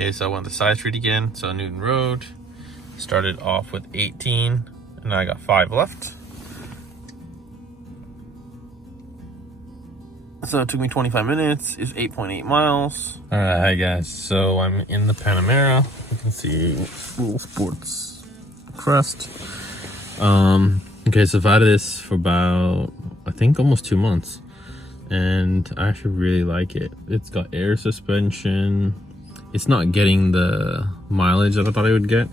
Okay, so I went to side street again, so Newton Road. Started off with 18, and I got 5 left. So it took me 25 minutes. It's 8.8 miles. Alright, hi guys. So I'm in the Panamera. You can see little sports crest. Okay, so I've had this for about, I think, almost 2 months. And I actually really like it. It's got air suspension. It's not getting the mileage that I thought I would get.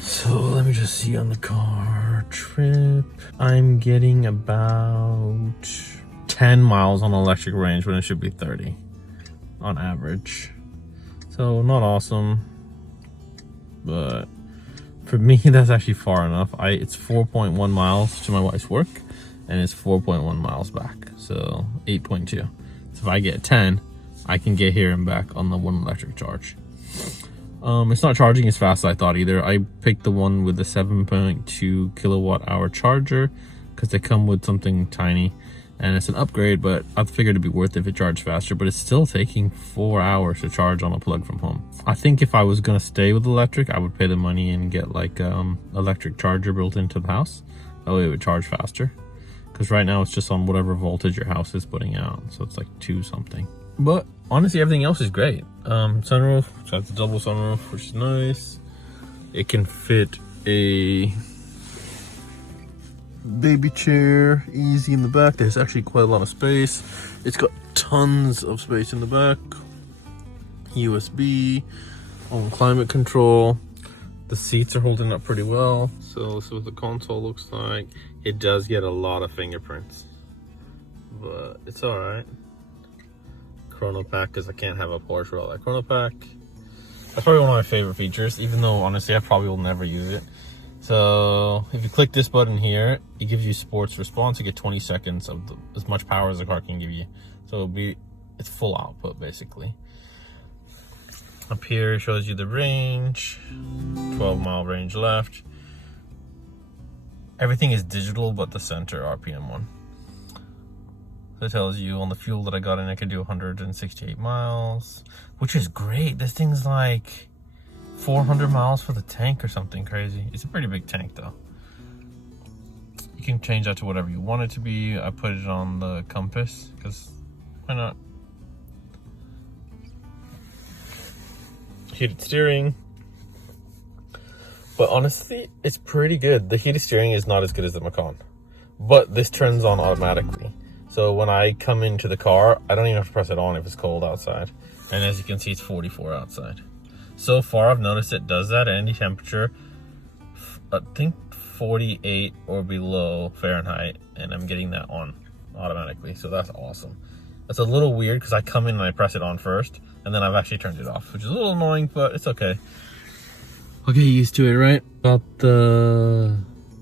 So let me just see on the car trip. I'm getting about 10 miles on electric range when it should be 30 on average. So not awesome, but for me that's actually far enough. It's 4.1 miles to my wife's work, and it's 4.1 miles back, so 8.2. So if I get 10, I can get here and back on the one electric charge. It's not charging as fast as I thought either. I picked the one with the 7.2 kilowatt hour charger because they come with something tiny, and it's an upgrade, but I figured it'd be worth it if it charged faster. But it's still taking 4 hours to charge on a plug from home. I think if I was gonna stay with electric, I would pay the money and get like electric charger built into the house. That way it would charge faster, because right now it's just on whatever voltage your house is putting out, so it's like 2 something. But honestly, everything else is great. Sunroof, so it's a double sunroof, which is nice. It can fit a baby chair easy in the back. There's actually quite a lot of space. It's got tons of space in the back. USB, climate control. The seats are holding up pretty well. So this is what the console looks like. It does get a lot of fingerprints, but it's all right. Chrono pack, because I can't have a Porsche without that chrono pack. That's probably one of my favorite features, even though honestly I probably will never use it. So if you click this button here, it gives you sports response. You get 20 seconds of as much power as the car can give you. So it's full output basically. Up here it shows you the range, 12-mile range left. Everything is digital but the center RPM one. So it tells you on the fuel that I got in, I could do 168 miles, which is great. This thing's like 400 miles for the tank or something crazy. It's a pretty big tank though. You can change that to whatever you want it to be. I put it on the compass because why not? Heated steering. But honestly, it's pretty good. The heated steering is not as good as the Macan, but this turns on automatically. So when I come into the car, I don't even have to press it on if it's cold outside. And as you can see, it's 44 outside. So far, I've noticed it does that at any temperature. I think 48 or below Fahrenheit, and I'm getting that on automatically. So that's awesome. That's a little weird because I come in and I press it on first, and then I've actually turned it off, which is a little annoying, but it's okay. I'll get used to it, right? Got the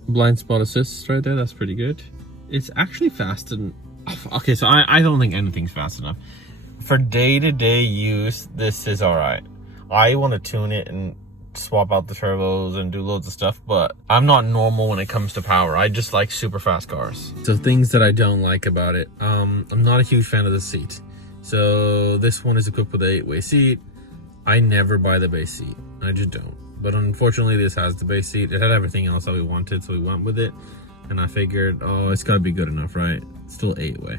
blind spot assist right there. That's pretty good. It's actually fast and okay, so I don't think anything's fast enough. For day-to-day use, this is all right. I want to tune it and swap out the turbos and do loads of stuff, but I'm not normal when it comes to power. I just like super fast cars. So things that I don't like about it, I'm not a huge fan of the seat. So this one is equipped with an 8-way seat. I never buy the base seat. I just don't. But unfortunately, this has the base seat. It had everything else that we wanted, so we went with it. And I figured, oh, it's gotta be good enough, right? It's still 8-way.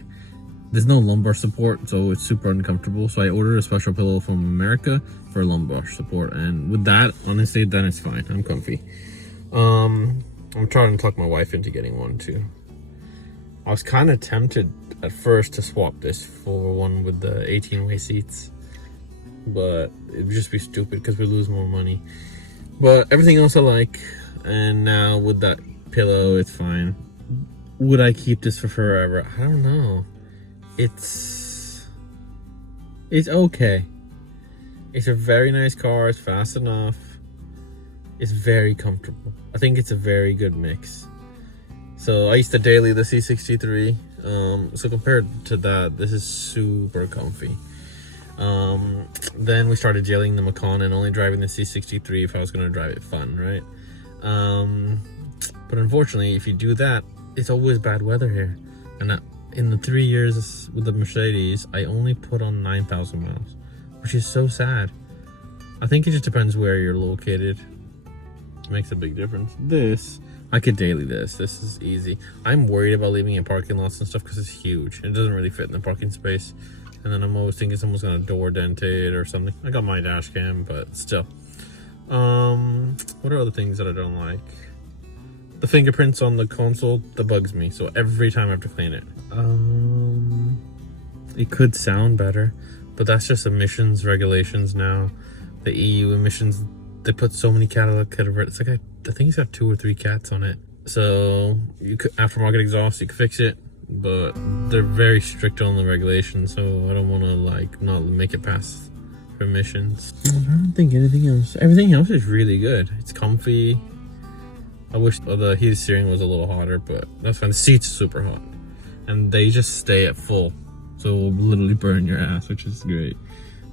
There's no lumbar support, so it's super uncomfortable. So I ordered a special pillow from America for lumbar support. And with that, honestly, then it's fine. I'm comfy. I'm trying to talk my wife into getting one too. I was kind of tempted at first to swap this for one with the 18-way seats, but it would just be stupid because we lose more money. But everything else I like, and now with that pillow, it's fine. Would I keep this for forever? I don't know. It's okay. It's a very nice car. It's fast enough. It's very comfortable. I think it's a very good mix. So I used to daily the C63. So compared to that, this is super comfy. Then we started jailing the Macan and only driving the C63 if I was going to drive it fun, right? But unfortunately, if you do that, it's always bad weather here. And in the 3 years with the Mercedes, I only put on 9,000 miles, which is so sad. I think it just depends where you're located. It makes a big difference. This, I could daily this. This is easy. I'm worried about leaving in parking lots and stuff because it's huge. It doesn't really fit in the parking space. And then I'm always thinking someone's gonna door dent it or something. I got my dash cam, but still. What are other things that I don't like? The fingerprints on the console, that bugs me. So every time I have to clean it. It could sound better, but that's just emissions regulations now. The EU emissions, they put so many catalytic. It's like I think it's got 2 or 3 cats on it. So you could, aftermarket exhaust, you can fix it, but they're very strict on the regulations. So I don't want to like not make it past for emissions. I don't think anything else. Everything else is really good. It's comfy. I wish the heated steering was a little hotter, but that's fine. The seats are super hot, and they just stay at full, so it will literally burn your ass, which is great.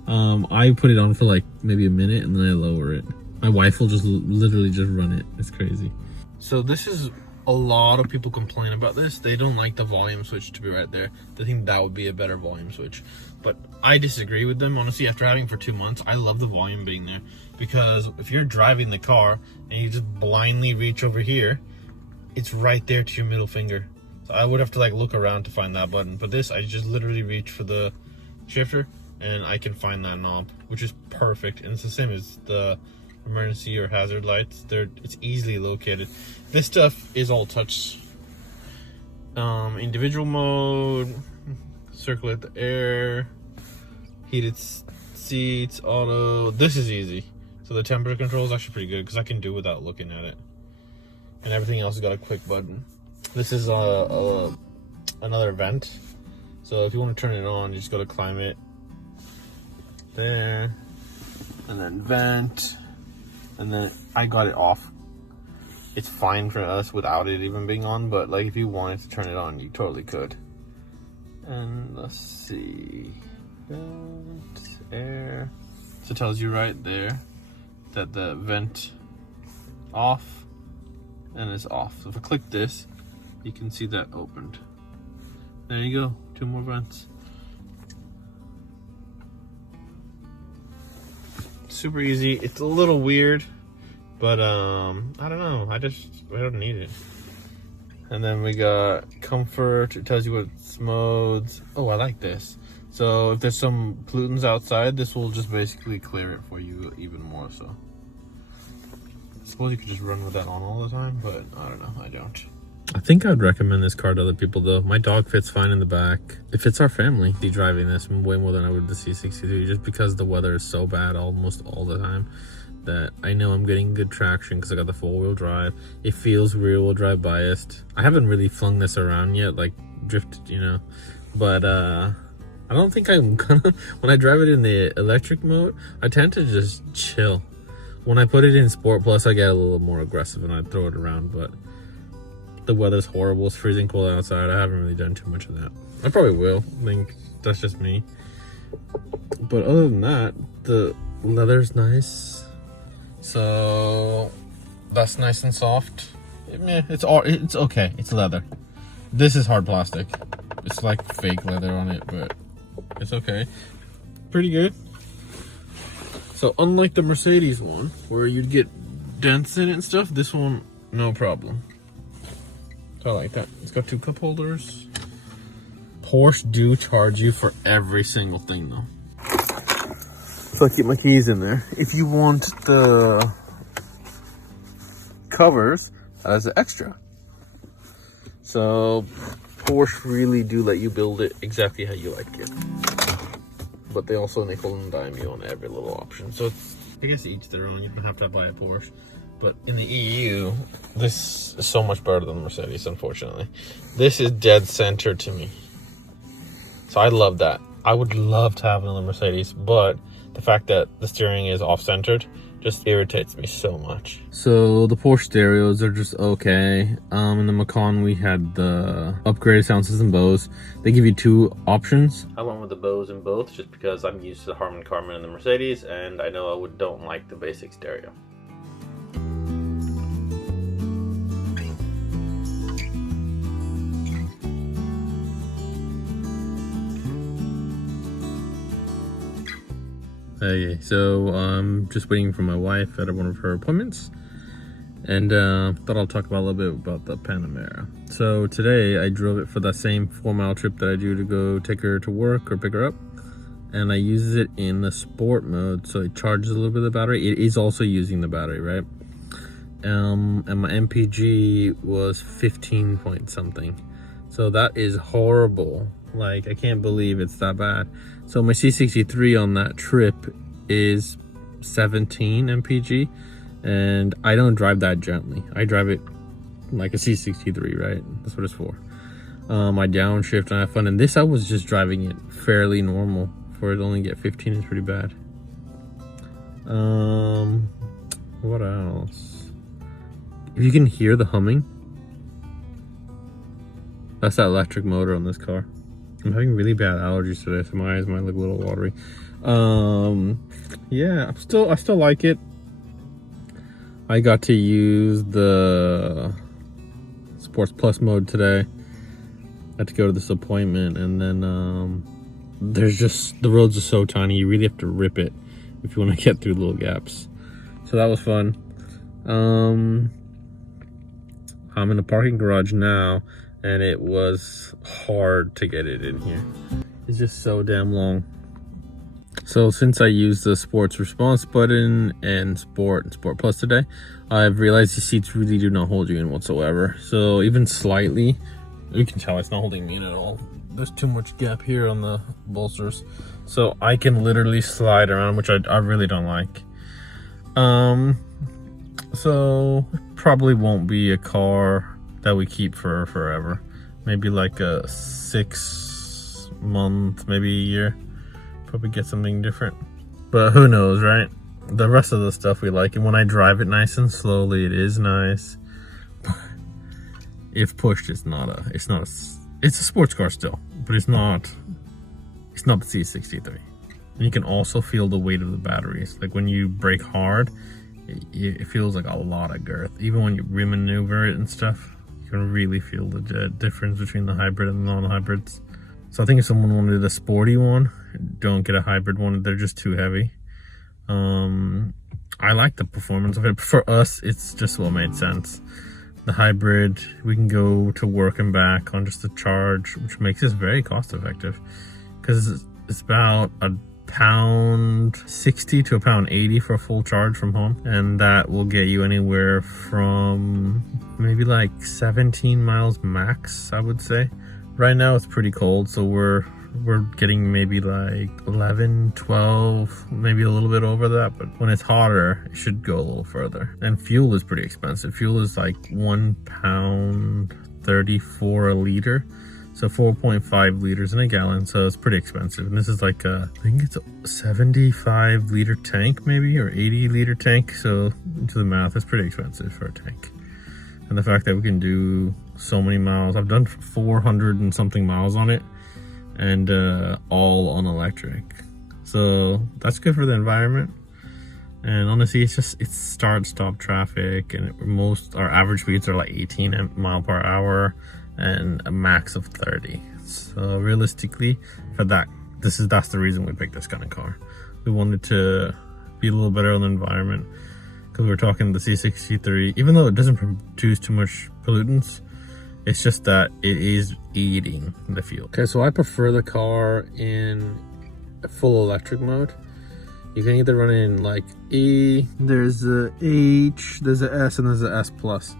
I put it on for like maybe a minute and then I lower it. My wife will just literally just run it. It's crazy. So this is a lot of people complain about this. They don't like the volume switch to be right there. They think that would be a better volume switch, but I disagree with them. Honestly, after having it for 2 months, I love the volume being there, because if you're driving the car and you just blindly reach over here, it's right there to your middle finger. So I would have to like look around to find that button, but this, I just literally reach for the shifter and I can find that knob, which is perfect. And it's the same as the emergency or hazard lights. It's easily located. This stuff is all touch. Individual mode, circulate the air, heated seats, auto. This is easy. So the temperature control is actually pretty good because I can do without looking at it. And everything else has got a quick button. This is another vent. So if you want to turn it on, you just got to climb it there, and then vent, and then I got it off. It's fine for us without it even being on, but like if you wanted to turn it on, you totally could. And let's see, vent, air. So it tells you right there that the vent off and it's off. So if I click this, you can see that opened. There you go, 2 more vents. Super easy. It's a little weird, but I don't know. I don't need it. And then we got comfort. It tells you what modes. Oh, I like this. So if there's some pollutants outside, this will just basically clear it for you even more so. I suppose you could just run with that on all the time, but I don't know. I don't. I think I'd recommend this car to other people though. My dog fits fine in the back. It fits our family. Be driving this way more than I would the C63, just because the weather is so bad almost all the time that I know I'm getting good traction because I got the 4-wheel drive. It feels rear-wheel drive biased. I haven't really flung this around yet, like drifted, you know, but I don't think I'm gonna. When I drive it in the electric mode, I tend to just chill. When I put it in Sport Plus, I get a little more aggressive and I throw it around, but the weather's horrible. It's freezing cold outside. I haven't really done too much of that. I probably will. I think that's just me. But other than that, the leather's nice. So that's nice and soft. It's okay. It's leather. This is hard plastic. It's like fake leather on it, but it's okay. Pretty good. So unlike the Mercedes one, where you'd get dents in it and stuff, this one, no problem. I like that. It's got 2 cup holders. Porsche do charge you for every single thing though. So I keep my keys in there. If you want the covers as an extra. So Porsche really do let you build it exactly how you like it. But they also nickel and dime you on every little option. So it's, I guess each their own. You don't have to buy a Porsche. But in the EU, this is so much better than the Mercedes, unfortunately. This is dead center to me. So I love that. I would love to have another Mercedes, but the fact that the steering is off-centered just irritates me so much. So the Porsche stereos are just okay. In the Macan, we had the upgraded sound system Bose. They give you 2 options. I went with the Bose in both just because I'm used to the Harman Kardon and the Mercedes, and I know I don't like the basic stereo. Hey, so I'm just waiting for my wife at one of her appointments, and thought I'll talk about a little bit about the Panamera. So today I drove it for that same 4-mile trip that I do to go take her to work or pick her up, and I use it in the sport mode, so it charges a little bit of the battery. It is also using the battery, right? And my MPG was 15 point something, so that is horrible. Like, I can't believe it's that bad. So my C63 on that trip is 17 MPG, and I don't drive that gently. I drive it like a C63, right? That's what it's for. I downshift and I have fun. And this, I was just driving it fairly normal. For it to only get 15 is pretty bad. What else? If you can hear the humming, that's that electric motor on this car. I'm having really bad allergies today, so my eyes might look a little watery. Yeah, I still like it. I got to use the Sports Plus mode today. I had to go to this appointment, and then there's just, the roads are so tiny, you really have to rip it if you want to get through little gaps. So that was fun. I'm in a parking garage now, and it was hard to get it in here. It's just so damn long. So since I used the sports response button and Sport Plus today, I've realized the seats really do not hold you in whatsoever. So even slightly, you can tell it's not holding me in at all. There's too much gap here on the bolsters. So I can literally slide around, which I really don't like. So it probably won't be a car that we keep for forever. Maybe like a 6 month, maybe a year. Probably get something different, but who knows, right? The rest of the stuff we like, and when I drive it nice and slowly, it is nice. But if pushed, it's a sports car still, but it's not the C63. And you can also feel the weight of the batteries. Like when you brake hard, it feels like a lot of girth. Even when you remaneuver it and stuff, you can really feel the difference between the hybrid and the non-hybrids. So I think if someone wanted the sporty one, don't get a hybrid one. They're just too heavy. I like the performance of it. For us, it's just what made sense. The hybrid, we can go to work and back on just a charge, which makes this very cost effective, because it's about £1.60 to £1.80 for a full charge from home, and that will get you anywhere from maybe like 17 miles max, I would say. Right now it's pretty cold, so we're getting maybe like 11, 12, maybe a little bit over that, but when it's hotter, it should go a little further. And fuel is pretty expensive. Fuel is like £1.34 a liter, so 4.5 liters in a gallon, so it's pretty expensive. And this is like I think it's a 75 liter tank maybe, or 80 liter tank, so do the math, it's pretty expensive for a tank. And the fact that we can do so many miles, I've done 400 and something miles on it, and all on electric, so that's good for the environment. And honestly, it's start stop traffic, and our average speeds are like 18 mile per hour and a max of 30. So realistically, for that, that's the reason we picked this kind of car. We wanted to be a little better on the environment, because we're talking the C63, even though it doesn't produce too much pollutants, it's just that it is eating the fuel. Okay, so I prefer the car in a full electric mode. You can either run it in like E, there's a H, there's a S, and there's a S plus.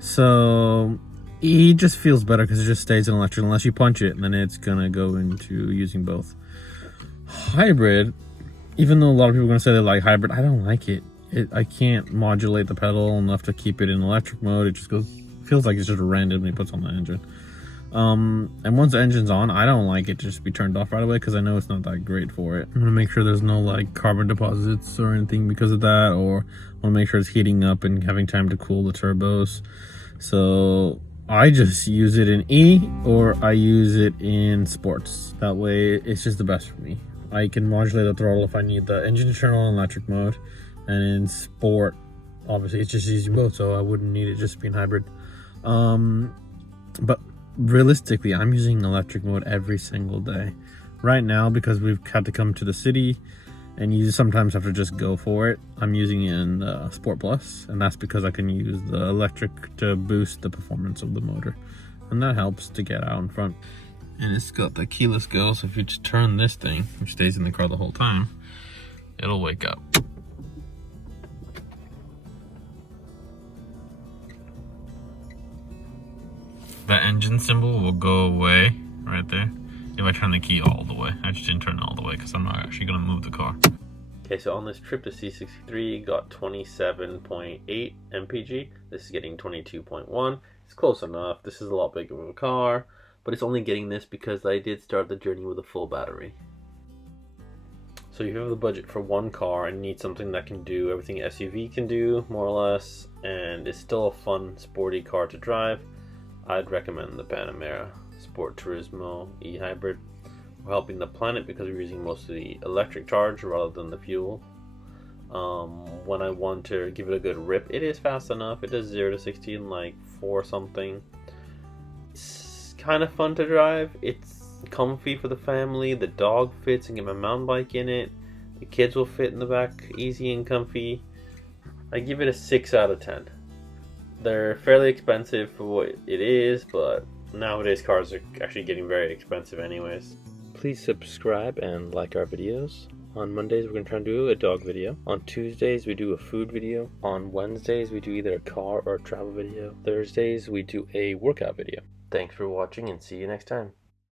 So E just feels better because it just stays in electric. Unless you punch it, and then it's gonna go into using both. Hybrid, even though a lot of people are gonna say they like hybrid, I don't like it. I can't modulate the pedal enough to keep it in electric mode. It just feels like it's just randomly puts on the engine. And once the engine's on, I don't like it to just be turned off right away, because I know it's not that great for it. I'm gonna make sure there's no like carbon deposits or anything because of that, or I want to make sure it's heating up and having time to cool the turbos. So I just use it in E, or I use it in sports. That way it's just the best for me. I can modulate the throttle if I need the engine to turn on electric mode, and in sport, obviously it's just using both, so I wouldn't need it just being hybrid. But realistically, I'm using electric mode every single day right now, because we've had to come to the city and you sometimes have to just go for it. I'm using it in Sport Plus, and that's because I can use the electric to boost the performance of the motor, and that helps to get out in front. And it's got the keyless go, so if you just turn this thing, which stays in the car the whole time, it'll wake up. That engine symbol will go away right there if I turn the key all the way. I just didn't turn it all the way because I'm not actually going to move the car. Okay, so on this trip to C63, got 27.8 mpg. This is getting 22.1. It's close enough. This is a lot bigger of a car, but it's only getting this because I did start the journey with a full battery. So you have the budget for one car and need something that can do everything SUV can do, more or less, and it's still a fun, sporty car to drive. I'd recommend the Panamera Sport Turismo e-hybrid. We're helping the planet because we're using mostly electric charge rather than the fuel. When I want to give it a good rip, it is fast enough. It does 0 to 60 in like 4 something. It's kind of fun to drive. It's comfy for the family. The dog fits and get my mountain bike in it. The kids will fit in the back easy and comfy. I give it a 6 out of 10. They're fairly expensive for what it is, but nowadays cars are actually getting very expensive anyways. Please subscribe and like our videos. On Mondays we're going to try and do a dog video. On Tuesdays we do a food video. On Wednesdays we do either a car or a travel video. Thursdays we do a workout video. Thanks for watching and see you next time.